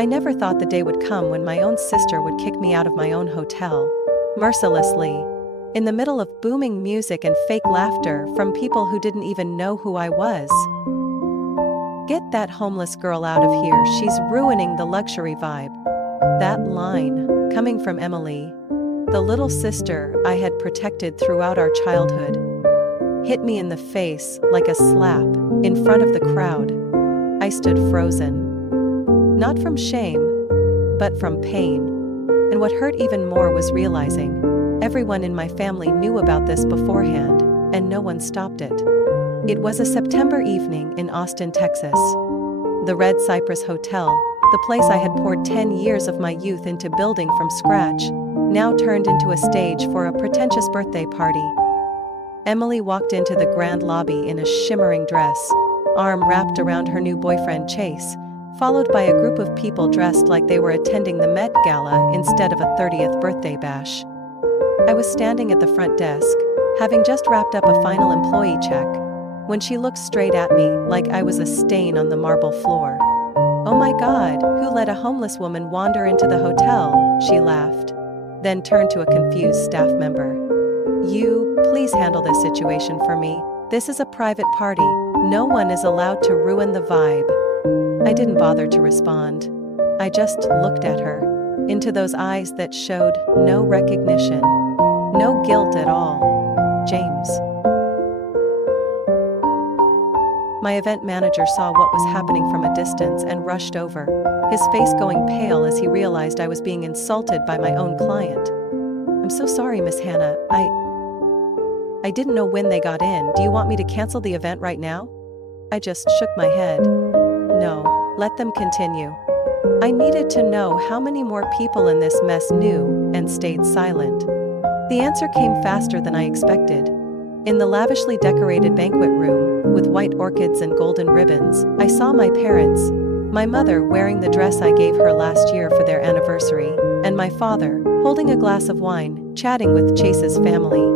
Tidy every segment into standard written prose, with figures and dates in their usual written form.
I never thought the day would come when my own sister would kick me out of my own hotel, mercilessly, in the middle of booming music and fake laughter from people who didn't even know who I was. "Get that homeless girl out of here, she's ruining the luxury vibe." That line, coming from Emily, the little sister I had protected throughout our childhood, hit me in the face like a slap in front of the crowd. I stood frozen. Not from shame, but from pain. And what hurt even more was realizing everyone in my family knew about this beforehand, and no one stopped it. It was a September evening in Austin, Texas. The Red Cypress Hotel, the place I had poured 10 years of my youth into building from scratch, now turned into a stage for a pretentious birthday party. Emily walked into the grand lobby in a shimmering dress, arm wrapped around her new boyfriend Chase, followed by a group of people dressed like they were attending the Met Gala instead of a 30th birthday bash. I was standing at the front desk, having just wrapped up a final employee check, when she looked straight at me like I was a stain on the marble floor. "Oh my God, who let a homeless woman wander into the hotel?" she laughed, then turned to a confused staff member. "You, please handle this situation for me. This is a private party. No one is allowed to ruin the vibe." I didn't bother to respond. I just looked at her, into those eyes that showed no recognition, no guilt at all. "James." My event manager saw what was happening from a distance and rushed over, his face going pale as he realized I was being insulted by my own client. "I'm so sorry, Miss Hannah. I didn't know when they got in. Do you want me to cancel the event right now?" I just shook my head. "No, let them continue." I needed to know how many more people in this mess knew and stayed silent. The answer came faster than I expected. In the lavishly decorated banquet room, with white orchids and golden ribbons, I saw my parents, my mother wearing the dress I gave her last year for their anniversary, and my father, holding a glass of wine, chatting with Chase's family.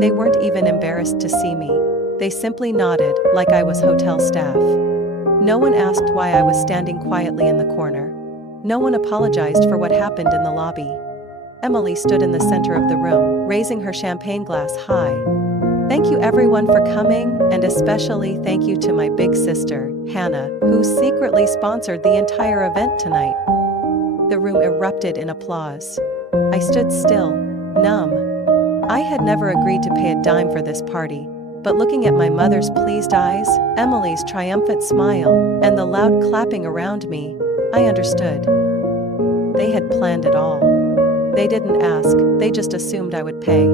They weren't even embarrassed to see me. They simply nodded, like I was hotel staff. No one asked why I was standing quietly in the corner. No one apologized for what happened in the lobby. Emily stood in the center of the room, raising her champagne glass high. "Thank you everyone for coming, and especially thank you to my big sister, Hannah, who secretly sponsored the entire event tonight." The room erupted in applause. I stood still, numb. I had never agreed to pay a dime for this party, but looking at my mother's pleased eyes, Emily's triumphant smile, and the loud clapping around me, I understood. They had planned it all. They didn't ask, they just assumed I would pay.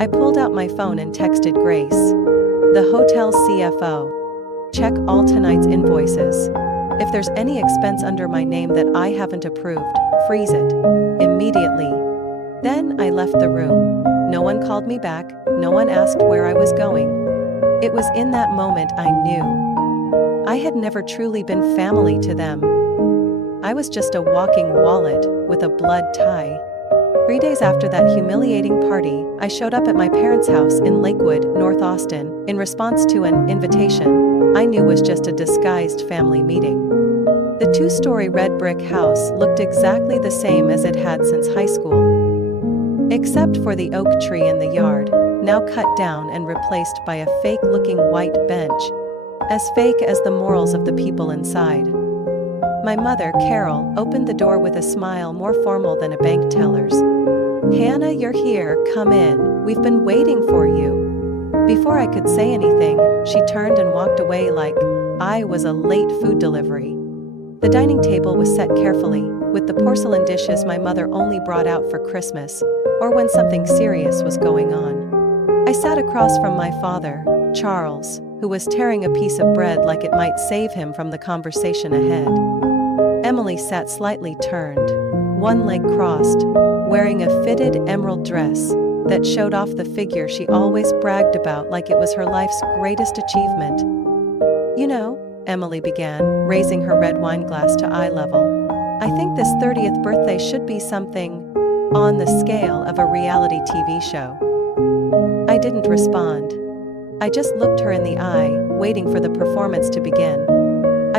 I pulled out my phone and texted Grace, the hotel CFO. "Check all tonight's invoices. If there's any expense under my name that I haven't approved, freeze it immediately." Then I left the room. No one called me back, no one asked where I was going. It was in that moment I knew. I had never truly been family to them. I was just a walking wallet with a blood tie. 3 days after that humiliating party, I showed up at my parents' house in Lakewood, North Austin, in response to an invitation I knew was just a disguised family meeting. The two-story red brick house looked exactly the same as it had since high school, except for the oak tree in the yard, now cut down and replaced by a fake-looking white bench, as fake as the morals of the people inside. My mother, Carol, opened the door with a smile more formal than a bank teller's. "Hannah, you're here, come in, we've been waiting for you." Before I could say anything, she turned and walked away like I was a late food delivery. The dining table was set carefully, with the porcelain dishes my mother only brought out for Christmas, or when something serious was going on. I sat across from my father, Charles, who was tearing a piece of bread like it might save him from the conversation ahead. Emily sat slightly turned, one leg crossed, wearing a fitted emerald dress that showed off the figure she always bragged about like it was her life's greatest achievement. "You know," Emily began, raising her red wine glass to eye level, "I think this 30th birthday should be something on the scale of a reality TV show." I didn't respond. I just looked her in the eye, waiting for the performance to begin.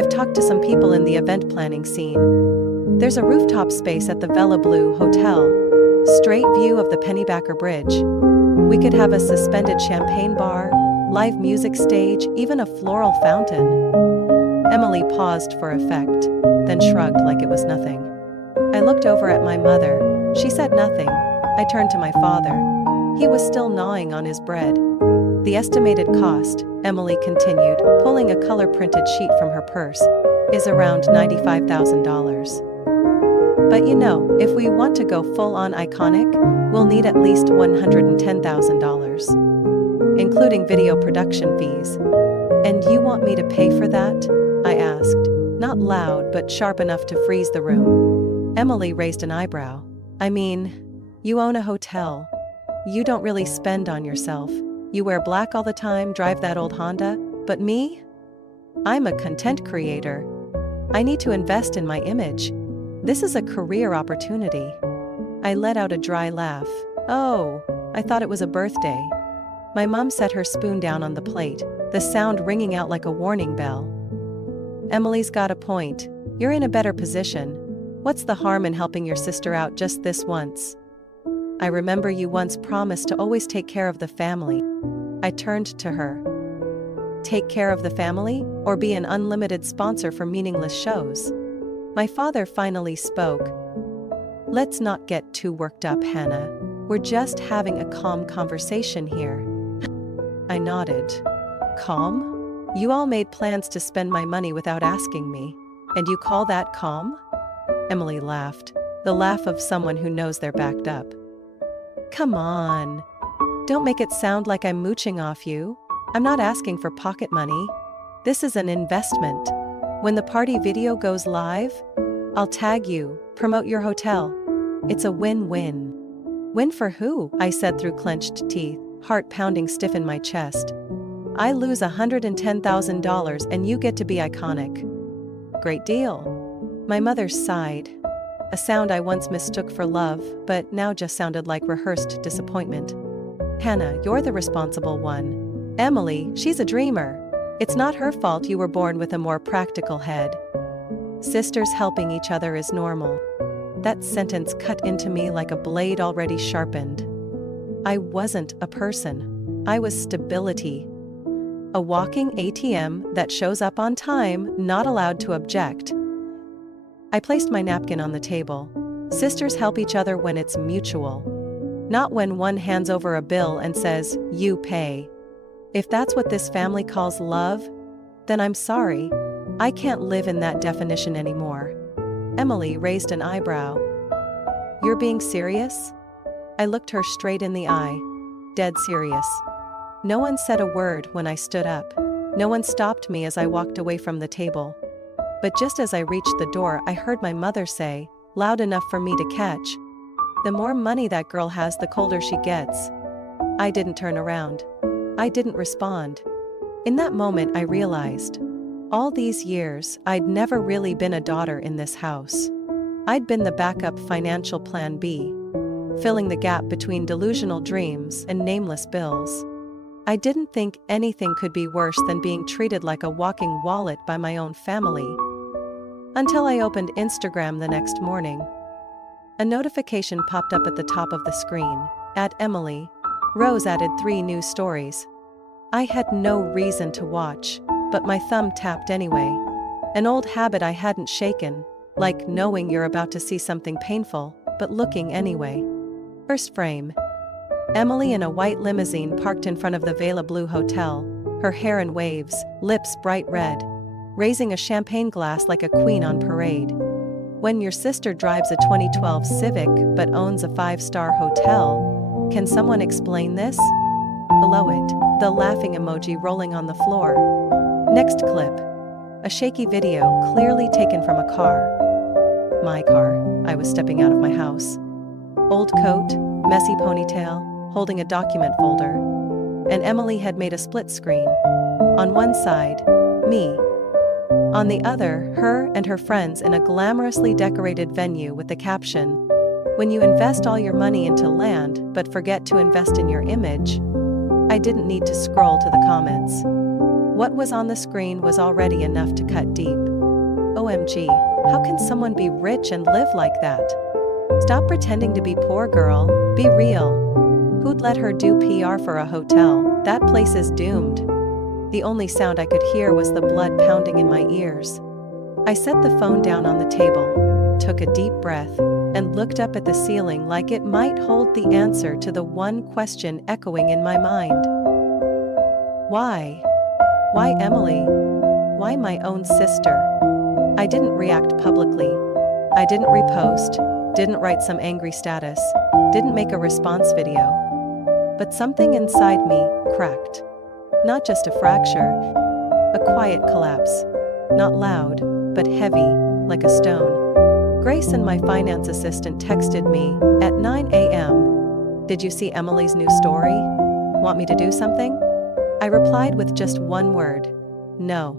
I've talked to some people in the event planning scene. There's a rooftop space at the Villa Blue Hotel. Straight view of the Pennybacker Bridge. We could have a suspended champagne bar, live music stage, even a floral fountain. Emily paused for effect, then shrugged like it was nothing. I looked over at my mother. She said nothing. I turned to my father. He was still gnawing on his bread. The estimated cost, Emily continued, pulling a color-printed sheet from her purse, is around $95,000. But if we want to go full-on iconic, we'll need at least $110,000, including video production fees. And you want me to pay for that? I asked, not loud but sharp enough to freeze the room. Emily raised an eyebrow. I mean, you own a hotel. You don't really spend on yourself. You wear black all the time, drive that old Honda. But me? I'm a content creator. I need to invest in my image. This is a career opportunity. I let out a dry laugh. Oh, I thought it was a birthday. My mom set her spoon down on the plate, the sound ringing out like a warning bell. Emily's got a point. You're in a better position. What's the harm in helping your sister out just this once? I remember you once promised to always take care of the family. I turned to her. Take care of the family, or be an unlimited sponsor for meaningless shows? My father finally spoke. Let's not get too worked up, Hannah. We're just having a calm conversation here. I nodded. Calm? You all made plans to spend my money without asking me, and you call that calm? Emily laughed, the laugh of someone who knows they're backed up. Come on. Don't make it sound like I'm mooching off you. I'm not asking for pocket money. This is an investment. When the party video goes live, I'll tag you, promote your hotel. It's a win-win. Win for who? I said through clenched teeth, heart pounding stiff in my chest. I lose $110,000 and you get to be iconic. Great deal. My mother sighed. A sound I once mistook for love, but now just sounded like rehearsed disappointment. Hannah, you're the responsible one. Emily, she's a dreamer. It's not her fault you were born with a more practical head. Sisters helping each other is normal. That sentence cut into me like a blade already sharpened. I wasn't a person. I was stability. A walking ATM that shows up on time, not allowed to object. I placed my napkin on the table. Sisters help each other when it's mutual. Not when one hands over a bill and says, you pay. If that's what this family calls love, then I'm sorry. I can't live in that definition anymore. Emily raised an eyebrow. You're being serious? I looked her straight in the eye. Dead serious. No one said a word when I stood up. No one stopped me as I walked away from the table. But just as I reached the door, I heard my mother say, loud enough for me to catch, the more money that girl has, the colder she gets. I didn't turn around. I didn't respond. In that moment, I realized, all these years, I'd never really been a daughter in this house. I'd been the backup financial plan B, filling the gap between delusional dreams and nameless bills. I didn't think anything could be worse than being treated like a walking wallet by my own family. Until I opened Instagram the next morning. A notification popped up at the top of the screen. At Emily. Rose added 3 new stories. I had no reason to watch, but my thumb tapped anyway. An old habit I hadn't shaken, like knowing you're about to see something painful, but looking anyway. First frame. Emily in a white limousine parked in front of the Villa Blue Hotel, her hair in waves, lips bright red, raising a champagne glass like a queen on parade. When your sister drives a 2012 Civic but owns a 5-star hotel, can someone explain this? Below it, the laughing emoji rolling on the floor. Next clip. A shaky video clearly taken from a car. My car. I was stepping out of my house. Old coat, messy ponytail, holding a document folder. And Emily had made a split screen. On one side, me. On the other, her and her friends in a glamorously decorated venue with the caption, "When you invest all your money into land but forget to invest in your image." I didn't need to scroll to the comments. What was on the screen was already enough to cut deep. OMG, how can someone be rich and live like that? Stop pretending to be poor, girl, be real. Who'd let her do PR for a hotel? That place is doomed. The only sound I could hear was the blood pounding in my ears. I set the phone down on the table, took a deep breath, and looked up at the ceiling like it might hold the answer to the one question echoing in my mind. Why? Why Emily? Why my own sister? I didn't react publicly. I didn't repost, didn't write some angry status, didn't make a response video. But something inside me cracked. Not just a fracture, a quiet collapse. Not loud, but heavy, like a stone. Grace and my finance assistant texted me at 9 a.m. Did you see Emily's new story? Want me to do something? I replied with just one word. No.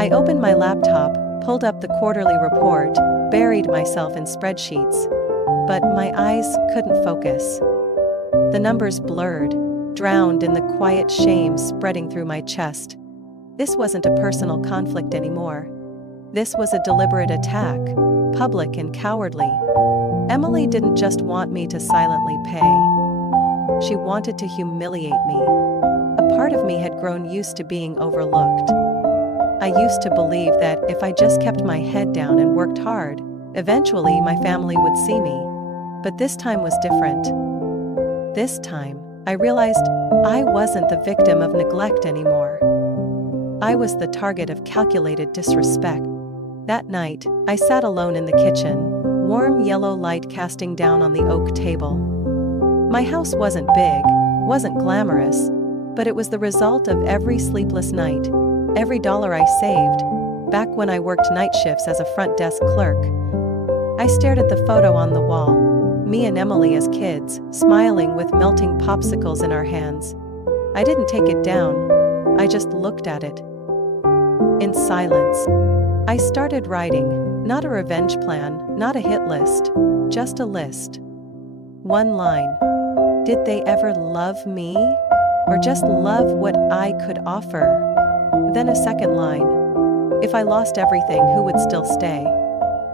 I opened my laptop, pulled up the quarterly report, buried myself in spreadsheets. But my eyes couldn't focus. The numbers blurred, drowned in the quiet shame spreading through my chest. This wasn't a personal conflict anymore. This was a deliberate attack, public and cowardly. Emily didn't just want me to silently pay. She wanted to humiliate me. A part of me had grown used to being overlooked. I used to believe that if I just kept my head down and worked hard, eventually my family would see me. But this time was different. This time, I realized I wasn't the victim of neglect anymore. I was the target of calculated disrespect. That night, I sat alone in the kitchen, warm yellow light casting down on the oak table. My house wasn't big, wasn't glamorous, but it was the result of every sleepless night, every dollar I saved, back when I worked night shifts as a front desk clerk. I stared at the photo on the wall, me and Emily as kids, smiling with melting popsicles in our hands. I didn't take it down, I just looked at it. In silence, I started writing, not a revenge plan, not a hit list, just a list. One line. Did they ever love me? Or just love what I could offer? Then a second line. If I lost everything, who would still stay?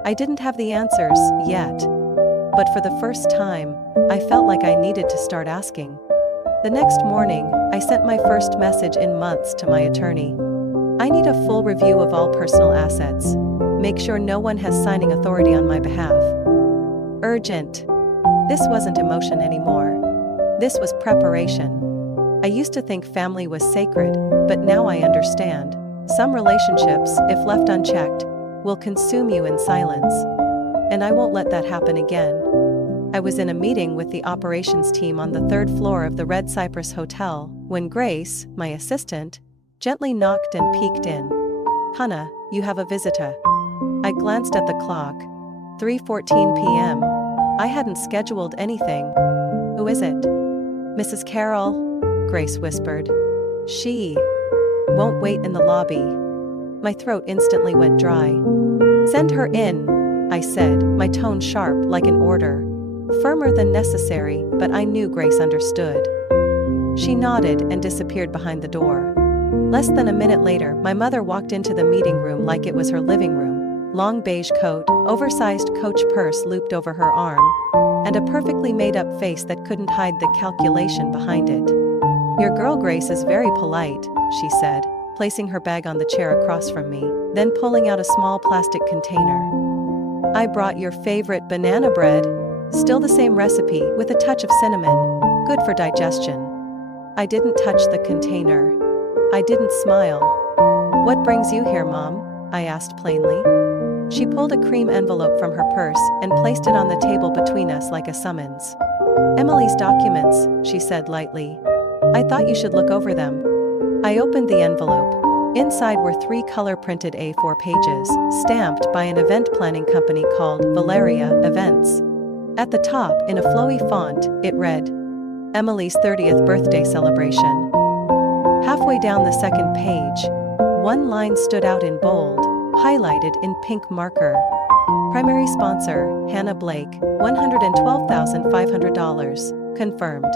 I didn't have the answers yet. But for the first time, I felt like I needed to start asking. The next morning, I sent my first message in months to my attorney. I need a full review of all personal assets. Make sure no one has signing authority on my behalf. Urgent. This wasn't emotion anymore. This was preparation. I used to think family was sacred, but now I understand. Some relationships, if left unchecked, will consume you in silence. And I won't let that happen again. I was in a meeting with the operations team on the third floor of the Red Cypress Hotel when Grace, my assistant, gently knocked and peeked in. Hannah, you have a visitor. I glanced at the clock. 3:14 p.m. I hadn't scheduled anything. Who is it? Mrs. Carroll, Grace whispered. She won't wait in the lobby. My throat instantly went dry. Send her in, I said, my tone sharp like an order. Firmer than necessary, but I knew Grace understood. She nodded and disappeared behind the door. Less than a minute later, my mother walked into the meeting room like it was her living room. Long beige coat, oversized Coach purse looped over her arm, and a perfectly made-up face that couldn't hide the calculation behind it. Your girl Grace is very polite, she said, placing her bag on the chair across from me, then pulling out a small plastic container. I brought your favorite banana bread. Still the same recipe, with a touch of cinnamon. Good for digestion. I didn't touch the container. I didn't smile. What brings you here, Mom? I asked plainly. She pulled a cream envelope from her purse and placed it on the table between us like a summons. Emily's documents, she said lightly. I thought you should look over them. I opened the envelope. Inside were 3 color-printed A4 pages, stamped by an event planning company called Valeria Events. At the top, in a flowy font, it read, Emily's 30th birthday celebration. Halfway down the second page, one line stood out in bold, highlighted in pink marker. Primary sponsor, Hannah Blake, $112,500. Confirmed.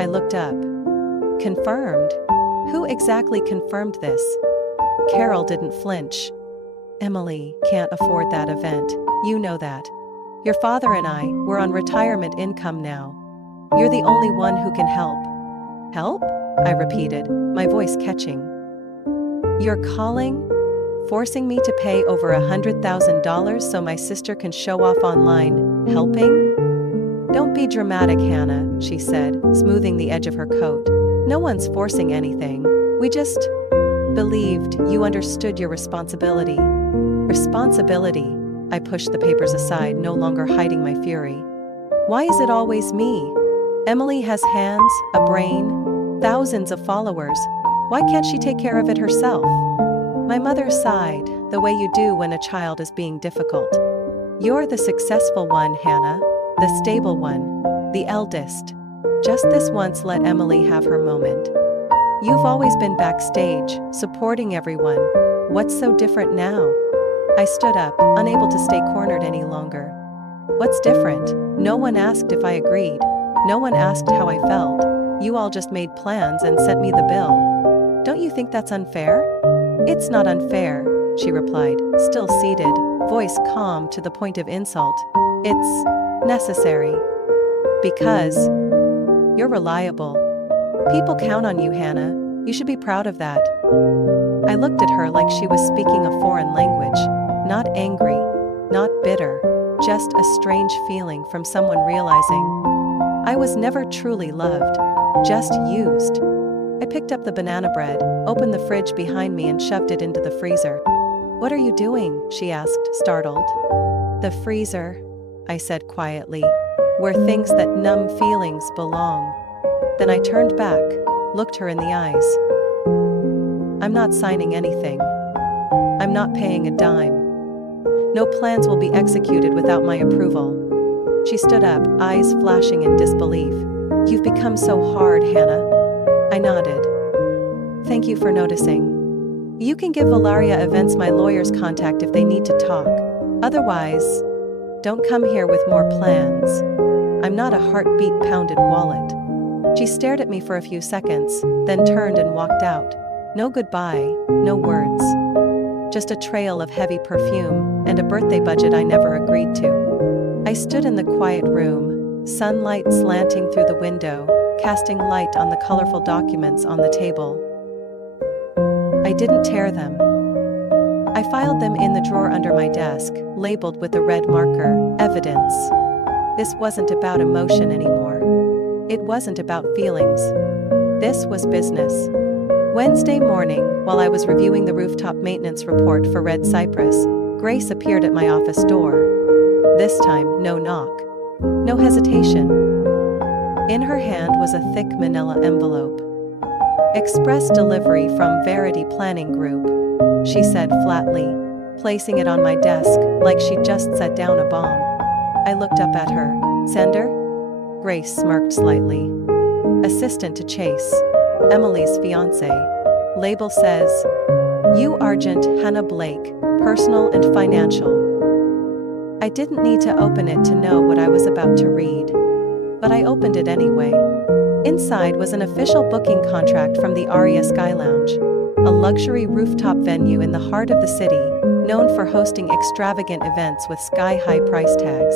I looked up. Confirmed? Who exactly confirmed this? Carol didn't flinch. Emily can't afford that event. You know that. Your father and I, we're on retirement income now. You're the only one who can help. Help? I repeated, my voice catching. You're calling? Forcing me to pay over $100,000 so my sister can show off online, helping? Don't be dramatic, Hannah, she said, smoothing the edge of her coat. No one's forcing anything. We just believed you understood your responsibility. Responsibility? I pushed the papers aside, no longer hiding my fury. Why is it always me? Emily has hands, a brain, thousands of followers. Why can't she take care of it herself? My mother sighed, the way you do when a child is being difficult. You're the successful one, Hannah, the stable one, the eldest. Just this once let Emily have her moment. You've always been backstage, supporting everyone. What's so different now? I stood up, unable to stay cornered any longer. What's different? No one asked if I agreed. No one asked how I felt. You all just made plans and sent me the bill. Don't you think that's unfair? It's not unfair, she replied, still seated, voice calm to the point of insult. It's necessary. Because you're reliable. People count on you, Hannah. You should be proud of that. I looked at her like she was speaking a foreign language. Not angry, not bitter, just a strange feeling from someone realizing I was never truly loved, just used. I picked up the banana bread, opened the fridge behind me and shoved it into the freezer. What are you doing? She asked, startled. The freezer, I said quietly, where things that numb feelings belong. Then I turned back, looked her in the eyes. I'm not signing anything. I'm not paying a dime. No plans will be executed without my approval. She stood up, eyes flashing in disbelief. You've become so hard, Hannah. I nodded. Thank you for noticing. You can give Valaria Events my lawyer's contact if they need to talk. Otherwise, don't come here with more plans. I'm not a heartbeat-pounded wallet. She stared at me for a few seconds, then turned and walked out. No goodbye, no words. Just a trail of heavy perfume and a birthday budget I never agreed to. I stood in the quiet room, sunlight slanting through the window, casting light on the colorful documents on the table. I didn't tear them. I filed them in the drawer under my desk, labeled with a red marker, evidence. This wasn't about emotion anymore. It wasn't about feelings. This was business. Wednesday morning, while I was reviewing the rooftop maintenance report for Red Cypress, Grace appeared at my office door. This time, no knock. No hesitation. In her hand was a thick manila envelope. Express delivery from Verity Planning Group, she said flatly, placing it on my desk like she'd just set down a bomb. I looked up at her. Sender? Grace smirked slightly. Assistant to Chase, Emily's fiancé. Label says, You Argent Hannah Blake, personal and financial. I didn't need to open it to know what I was about to read. But I opened it anyway. Inside was an official booking contract from the Aria Sky Lounge, a luxury rooftop venue in the heart of the city, known for hosting extravagant events with sky-high price tags.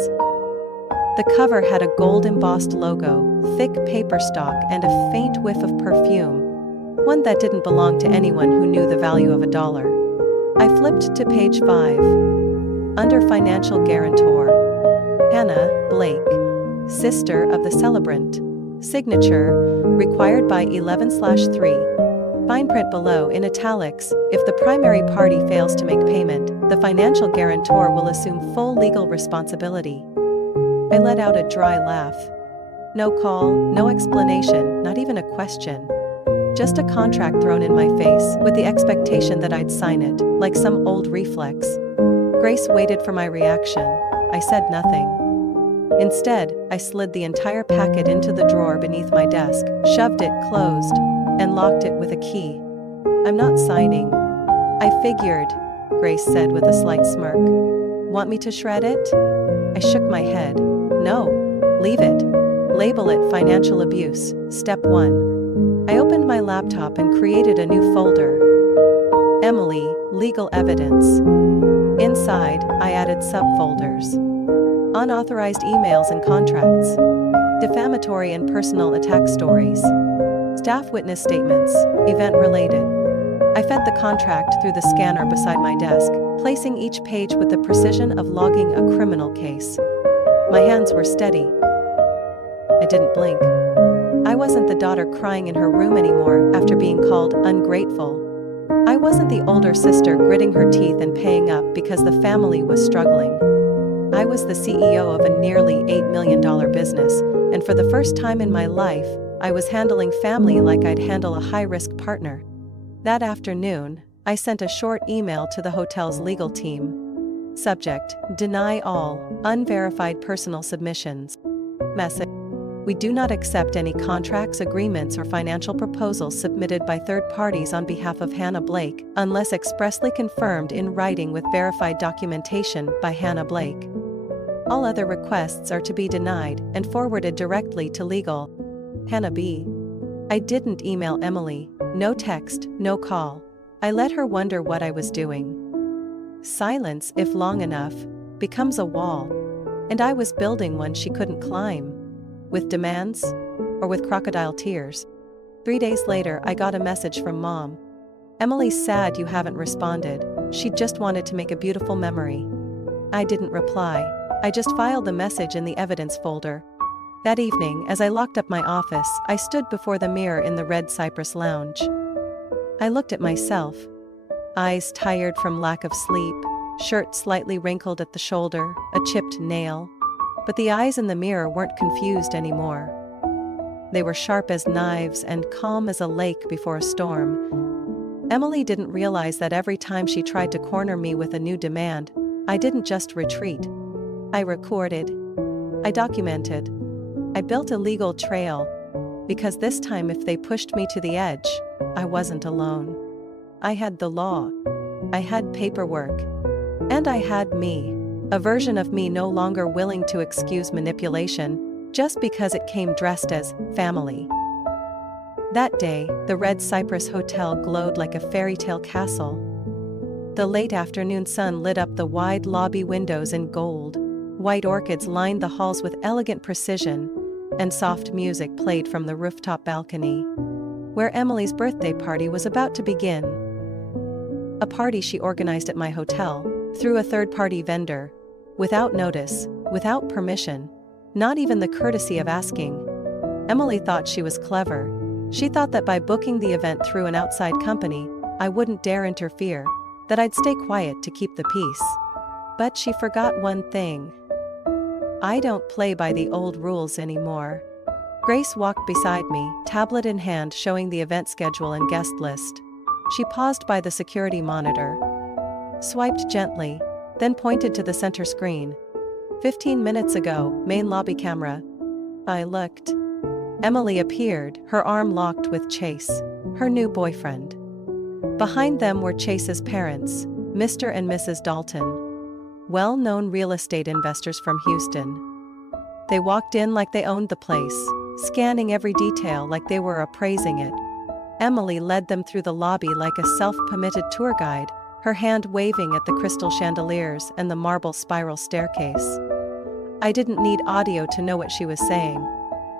The cover had a gold-embossed logo, thick paper stock and a faint whiff of perfume, one that didn't belong to anyone who knew the value of $1. I flipped to page 5. Under financial guarantor, Hannah Blake, sister of the celebrant. Signature, required by 11/3. Fine print below in italics, if the primary party fails to make payment, the financial guarantor will assume full legal responsibility. I let out a dry laugh. No call, no explanation, not even a question. Just a contract thrown in my face, with the expectation that I'd sign it, like some old reflex. Grace waited for my reaction. I said nothing. Instead, I slid the entire packet into the drawer beneath my desk, shoved it closed, and locked it with a key. I'm not signing. I figured, Grace said with a slight smirk. Want me to shred it? I shook my head. No. Leave it. Label it financial abuse, step 1. I opened my laptop and created a new folder. Emily, legal evidence. Inside, I added subfolders: unauthorized emails and contracts, defamatory and personal attack stories, staff witness statements, event-related. I fed the contract through the scanner beside my desk, placing each page with the precision of logging a criminal case. My hands were steady. I didn't blink. I wasn't the daughter crying in her room anymore after being called ungrateful. I wasn't the older sister gritting her teeth and paying up because the family was struggling. I was the CEO of a nearly $8 million business, and for the first time in my life, I was handling family like I'd handle a high-risk partner. That afternoon, I sent a short email to the hotel's legal team. Subject: deny all unverified personal submissions. Message: we do not accept any contracts, agreements, or financial proposals submitted by third parties on behalf of Hannah Blake, unless expressly confirmed in writing with verified documentation by Hannah Blake. All other requests are to be denied and forwarded directly to legal. Hannah B. I didn't email Emily, no text, no call. I let her wonder what I was doing. Silence, if long enough, becomes a wall, and I was building one she couldn't climb. With demands, or with crocodile tears. 3 days later, I got a message from Mom. Emily's sad you haven't responded. She just wanted to make a beautiful memory. I didn't reply. I just filed the message in the evidence folder. That evening, as I locked up my office, I stood before the mirror in the Red Cypress Lounge. I looked at myself. Eyes tired from lack of sleep, shirt slightly wrinkled at the shoulder, a chipped nail. But the eyes in the mirror weren't confused anymore. They were sharp as knives and calm as a lake before a storm. Emily didn't realize that every time she tried to corner me with a new demand, I didn't just retreat. I recorded. I documented. I built a legal trail. Because this time, if they pushed me to the edge, I wasn't alone. I had the law. I had paperwork. And I had me. A version of me no longer willing to excuse manipulation, just because it came dressed as family. That day, the Red Cypress Hotel glowed like a fairy tale castle. The late afternoon sun lit up the wide lobby windows in gold. White orchids lined the halls with elegant precision, and soft music played from the rooftop balcony, where Emily's birthday party was about to begin. A party she organized at my hotel, through a third-party vendor. Without notice, without permission, not even the courtesy of asking. Emily thought she was clever. She thought that by booking the event through an outside company, I wouldn't dare interfere, that I'd stay quiet to keep the peace. But she forgot one thing. I don't play by the old rules anymore. Grace walked beside me, tablet in hand showing the event schedule and guest list. She paused by the security monitor, swiped gently, then pointed to the center screen. 15 minutes ago, main lobby camera. I looked. Emily appeared, her arm locked with Chase, her new boyfriend. Behind them were Chase's parents, Mr. and Mrs. Dalton, well-known real estate investors from Houston. They walked in like they owned the place, scanning every detail like they were appraising it. Emily led them through the lobby like a self-permitted tour guide, her hand waving at the crystal chandeliers and the marble spiral staircase. I didn't need audio to know what she was saying.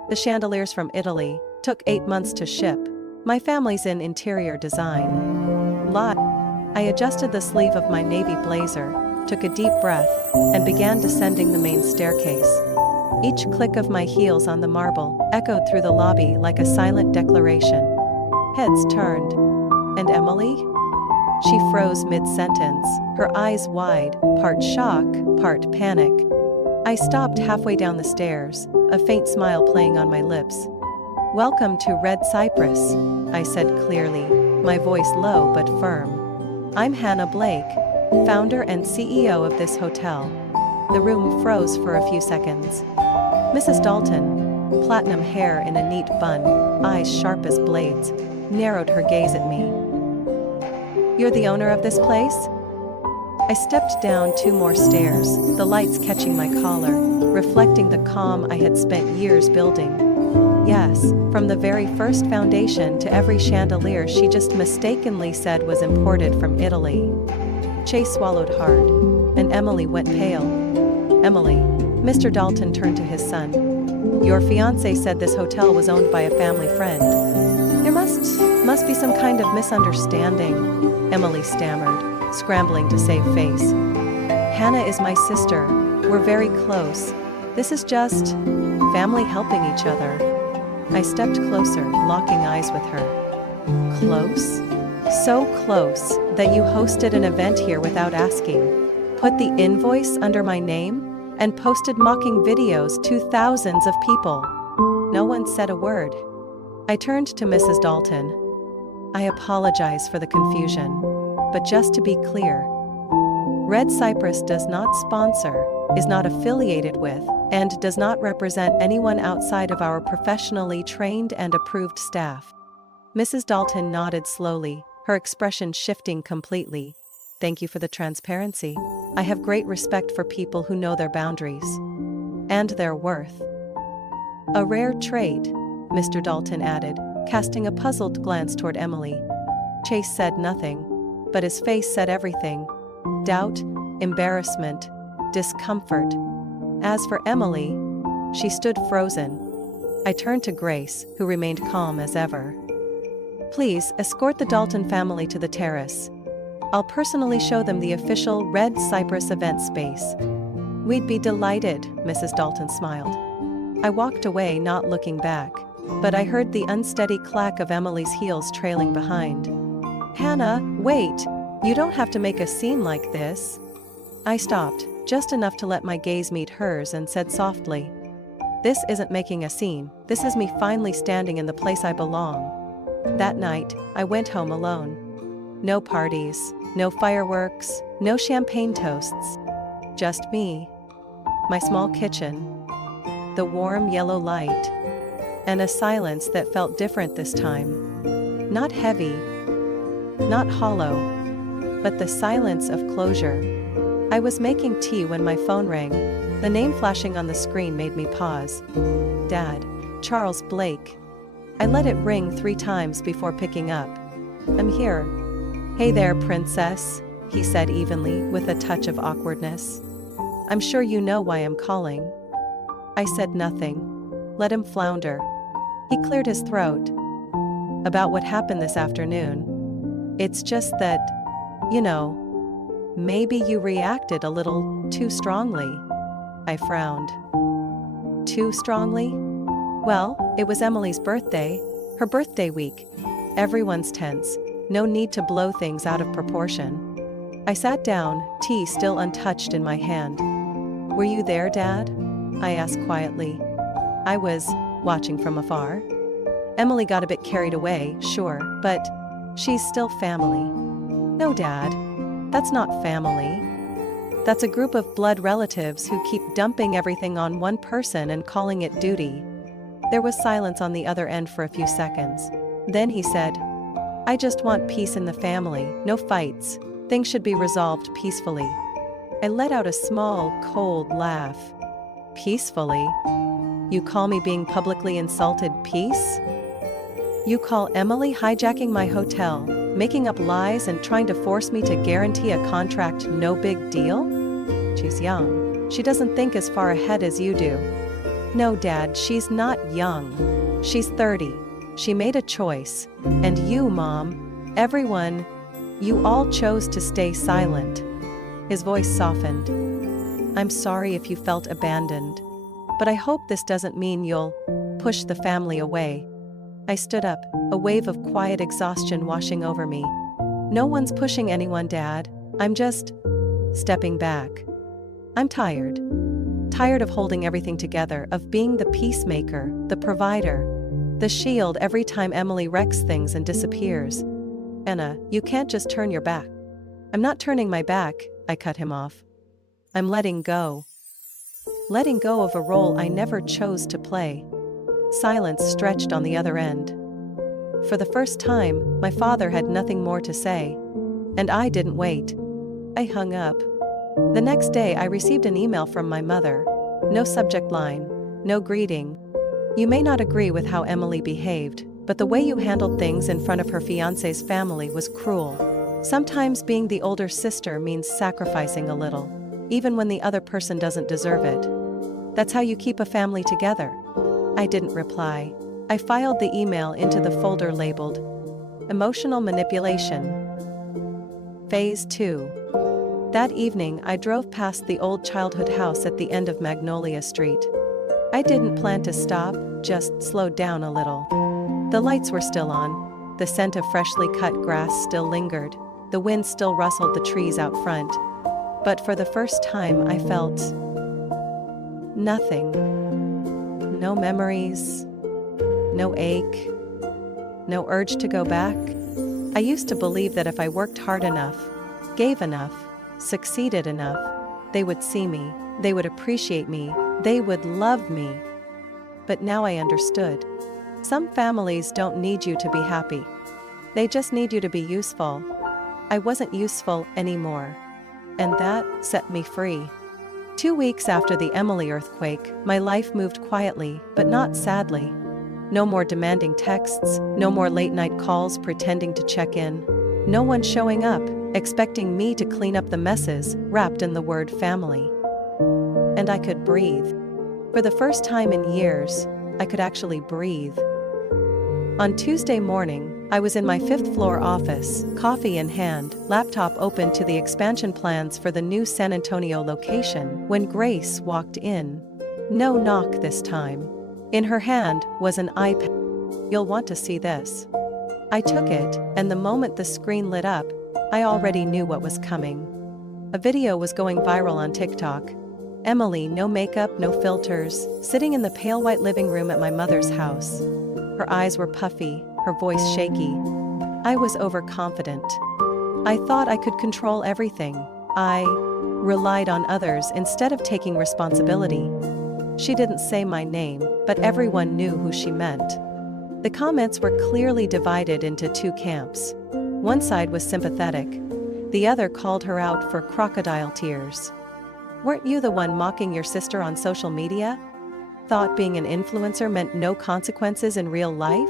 The chandeliers from Italy took 8 months to ship. My family's in interior design. I adjusted the sleeve of my navy blazer, took a deep breath, and began descending the main staircase. Each click of my heels on the marble echoed through the lobby like a silent declaration. Heads turned. And Emily? She froze mid-sentence, her eyes wide, part shock, part panic. I stopped halfway down the stairs, a faint smile playing on my lips. Welcome to Red Cypress, I said clearly, my voice low but firm. I'm Hannah Blake, founder and CEO of this hotel. The room froze for a few seconds. Mrs. Dalton, platinum hair in a neat bun, eyes sharp as blades, narrowed her gaze at me. You're the owner of this place? I stepped down 2 more stairs, the lights catching my collar, reflecting the calm I had spent years building. Yes, from the very first foundation to every chandelier she just mistakenly said was imported from Italy. Chase swallowed hard, and Emily went pale. Emily, Mr. Dalton turned to his son. Your fiancé said this hotel was owned by a family friend. There must be some kind of misunderstanding, Emily stammered, scrambling to save face. Hannah is my sister. We're very close. This is just family helping each other. I stepped closer, locking eyes with her. Close? So close that you hosted an event here without asking, put the invoice under my name, and posted mocking videos to thousands of people. No one said a word. I turned to Mrs. Dalton. I apologize for the confusion, but just to be clear, Red Cypress does not sponsor, is not affiliated with, and does not represent anyone outside of our professionally trained and approved staff. Mrs. Dalton nodded slowly, her expression shifting completely. Thank you for the transparency. I have great respect for people who know their boundaries and their worth. A rare trait, Mr. Dalton added, casting a puzzled glance toward Emily. Chase said nothing, but his face said everything. Doubt, embarrassment, discomfort. As for Emily, she stood frozen. I turned to Grace, who remained calm as ever. Please escort the Dalton family to the terrace. I'll personally show them the official Red Cypress event space. We'd be delighted, Mrs. Dalton smiled. I walked away, not looking back, but I heard the unsteady clack of Emily's heels trailing behind. Hannah, wait! You don't have to make a scene like this. I stopped, just enough to let my gaze meet hers, and said softly, This isn't making a scene, this is me finally standing in the place I belong. That night, I went home alone. No parties, no fireworks, no champagne toasts. Just me. My small kitchen. The warm yellow light. And a silence that felt different this time. Not heavy. Not hollow. But the silence of closure. I was making tea when my phone rang. The name flashing on the screen made me pause. Dad, Charles Blake. I let it ring 3 times before picking up. I'm here. Hey there, princess, he said evenly, with a touch of awkwardness. I'm sure you know why I'm calling. I said nothing. Let him flounder. He cleared his throat. About what happened this afternoon. It's just that, maybe you reacted a little too strongly. I frowned. Too strongly? Well, it was Emily's birthday, her birthday week. Everyone's tense. No need to blow things out of proportion. I sat down, tea still untouched in my hand. Were you there, Dad? I asked quietly. I was watching from afar. Emily got a bit carried away, sure, but she's still family. No, Dad, that's not family. That's a group of blood relatives who keep dumping everything on one person and calling it duty. There was silence on the other end for a few seconds. Then he said, I just want peace in the family, no fights. Things should be resolved peacefully. I let out a small, cold laugh. Peacefully? You call me being publicly insulted peace? You call Emily hijacking my hotel, making up lies and trying to force me to guarantee a contract no big deal? She's young. She doesn't think as far ahead as you do. No, Dad, she's not young. She's 30. She made a choice. And you, Mom, everyone, you all chose to stay silent. His voice softened. I'm sorry if you felt abandoned. But I hope this doesn't mean you'll push the family away. I stood up, a wave of quiet exhaustion washing over me. No one's pushing anyone, Dad. I'm just stepping back. I'm tired. Tired of holding everything together, of being the peacemaker, the provider, the shield every time Emily wrecks things and disappears. Anna, you can't just turn your back. I'm not turning my back, I cut him off. I'm letting go. Letting go of a role I never chose to play. Silence stretched on the other end. For the first time, my father had nothing more to say. And I didn't wait. I hung up. The next day I received an email from my mother. No subject line, no greeting. You may not agree with how Emily behaved, but the way you handled things in front of her fiancé's family was cruel. Sometimes being the older sister means sacrificing a little, even when the other person doesn't deserve it. That's how you keep a family together. I didn't reply. I filed the email into the folder labeled Emotional Manipulation. Phase 2. That evening, I drove past the old childhood house at the end of Magnolia Street. I didn't plan to stop, just slowed down a little. The lights were still on. The scent of freshly cut grass still lingered. The wind still rustled the trees out front. But for the first time, I felt nothing. No memories. No ache. No urge to go back. I used to believe that if I worked hard enough, gave enough, succeeded enough, they would see me, they would appreciate me, they would love me. But now I understood. Some families don't need you to be happy. They just need you to be useful. I wasn't useful anymore. And that set me free. 2 weeks after the Emily earthquake, my life moved quietly, but not sadly. No more demanding texts, no more late-night calls pretending to check in. No one showing up, expecting me to clean up the messes wrapped in the word family. And I could breathe. For the first time in years, I could actually breathe. On Tuesday morning, I was in my 5th floor office, coffee in hand, laptop open to the expansion plans for the new San Antonio location, when Grace walked in. No knock this time. In her hand was an iPad. You'll want to see this. I took it, and the moment the screen lit up, I already knew what was coming. A video was going viral on TikTok. Emily, no makeup, no filters, sitting in the pale white living room at my mother's house. Her eyes were puffy, her voice shaky. I was overconfident. I thought I could control everything. I relied on others instead of taking responsibility. She didn't say my name, but everyone knew who she meant. The comments were clearly divided into 2 camps. One side was sympathetic. The other called her out for crocodile tears. Weren't you the one mocking your sister on social media? Thought being an influencer meant no consequences in real life?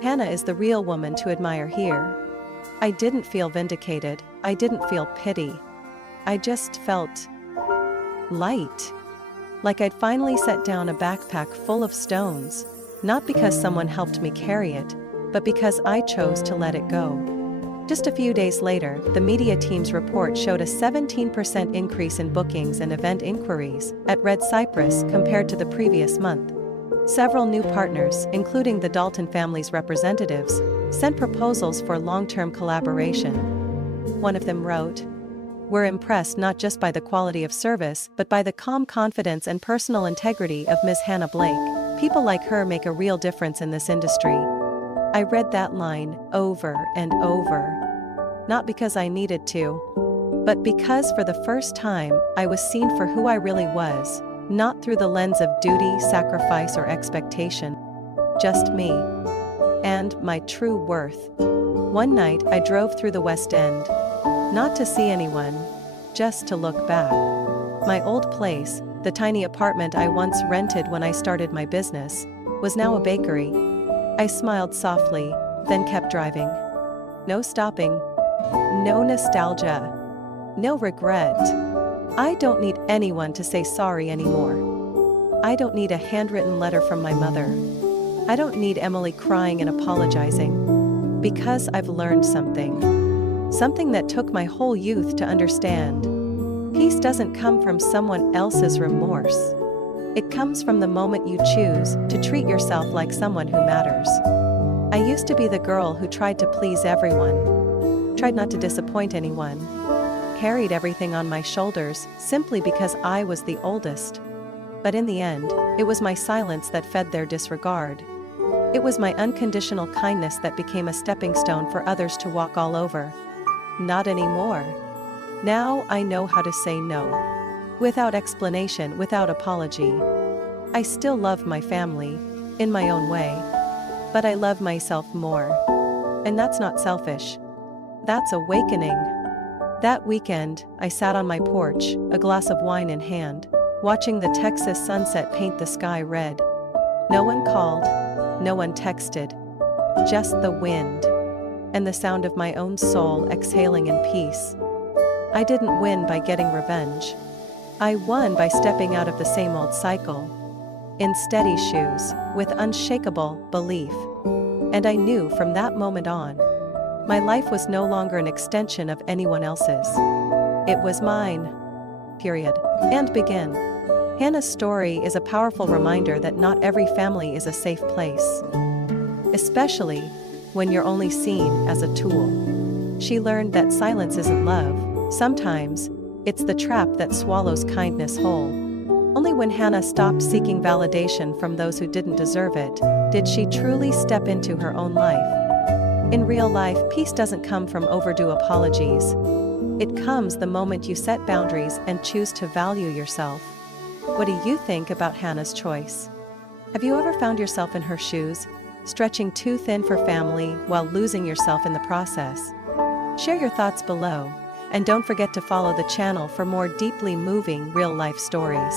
Hannah is the real woman to admire here. I didn't feel vindicated. I didn't feel pity. I just felt light. Like I'd finally set down a backpack full of stones, not because someone helped me carry it, but because I chose to let it go. Just a few days later, the media team's report showed a 17% increase in bookings and event inquiries at Red Cypress compared to the previous month. Several new partners, including the Dalton family's representatives, sent proposals for long-term collaboration. One of them wrote, "We're impressed not just by the quality of service, but by the calm confidence and personal integrity of Ms. Hannah Blake. People like her make a real difference in this industry." I read that line over and over. Not because I needed to, but because for the first time, I was seen for who I really was, not through the lens of duty, sacrifice, or expectation. Just me. And my true worth. One night, I drove through the West End. Not to see anyone, just to look back. My old place, the tiny apartment I once rented when I started my business, was now a bakery. I smiled softly, then kept driving. No stopping. No nostalgia. No regret. I don't need anyone to say sorry anymore. I don't need a handwritten letter from my mother. I don't need Emily crying and apologizing. Because I've learned something. Something that took my whole youth to understand. Peace doesn't come from someone else's remorse. It comes from the moment you choose to treat yourself like someone who matters. I used to be the girl who tried to please everyone. Tried not to disappoint anyone. Carried everything on my shoulders simply because I was the oldest. But in the end, it was my silence that fed their disregard. It was my unconditional kindness that became a stepping stone for others to walk all over. Not anymore. Now I know how to say no. Without explanation, without apology. I still love my family, in my own way. But I love myself more. And that's not selfish. That's awakening. That weekend, I sat on my porch, a glass of wine in hand, watching the Texas sunset paint the sky red. No one called, no one texted. Just the wind. and the sound of my own soul exhaling in peace. I didn't win by getting revenge. I won by stepping out of the same old cycle. In steady shoes, with unshakable belief. And I knew from that moment on, my life was no longer an extension of anyone else's. It was mine. Period. And begin. Hannah's story is a powerful reminder that not every family is a safe place. Especially when you're only seen as a tool. She learned that silence isn't love. Sometimes, it's the trap that swallows kindness whole. Only when Hannah stopped seeking validation from those who didn't deserve it, did she truly step into her own life. In real life, peace doesn't come from overdue apologies. It comes the moment you set boundaries and choose to value yourself. What do you think about Hannah's choice? Have you ever found yourself in her shoes, stretching too thin for family while losing yourself in the process? Share your thoughts below, and don't forget to follow the channel for more deeply moving real-life stories.